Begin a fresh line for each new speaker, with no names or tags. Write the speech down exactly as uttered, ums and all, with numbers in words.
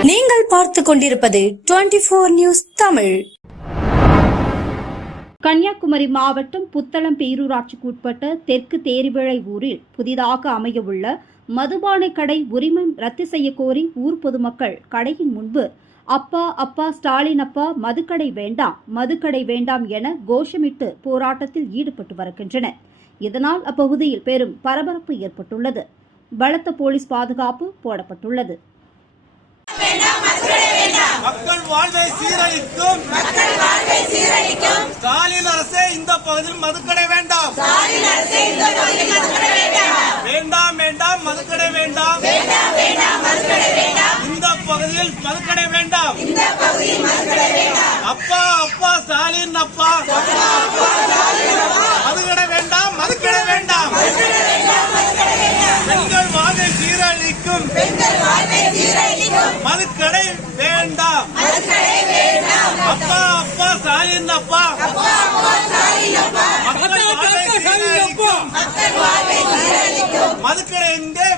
நீங்கள் பார்த்துக் கொண்டிருப்பது twenty four news Tamil.
Kanniyakumari மாவட்டம் புத்தளம் பேரூராட்சிக்கு உட்பட்ட தெற்கு தேரிவிளை ஊரில் புதிதாக அமையவுள்ள மதுபான கடை உரிமம் ரத்து செய்ய கோரி ஊர் பொதுமக்கள் கடையின் முன்பு அப்பா அப்பா ஸ்டாலின் அப்பா மதுக்கடை வேண்டாம் மதுக்கடை வேண்டாம் என கோஷமிட்டு போராட்டத்தில் ஈடுபட்டு வருகின்றனர். இதனால் அப்பகுதியில் பெரும் பரபரப்பு ஏற்பட்டுள்ளது. பலத்த போலீஸ் பாதுகாப்பு போடப்பட்டுள்ளது.
மக்கள் வாழ்வை சீரழிக்கும் ஸ்டாலின் அரசே இந்த பகுதியில் மதுக்கடை வேண்டாம் வேண்டாம் வேண்டாம் மதுக்கடை வேண்டாம் இந்த பகுதியில் மதுக்கடை வேண்டாம் அப்பா அப்பா ஸ்டாலின் அப்பா மதுக்கடை வேண்டாம் மதுக்கடை வேண்டாம் பெண்கள் வாழ்வை சீரழிக்கும் மதுக்கடை வேண்டாம் அப்பா அப்பா ஸ்டாலின் அப்பா மக்கள் வாழ்வை சீரழிக்கும் மதுக்கடை எங்கே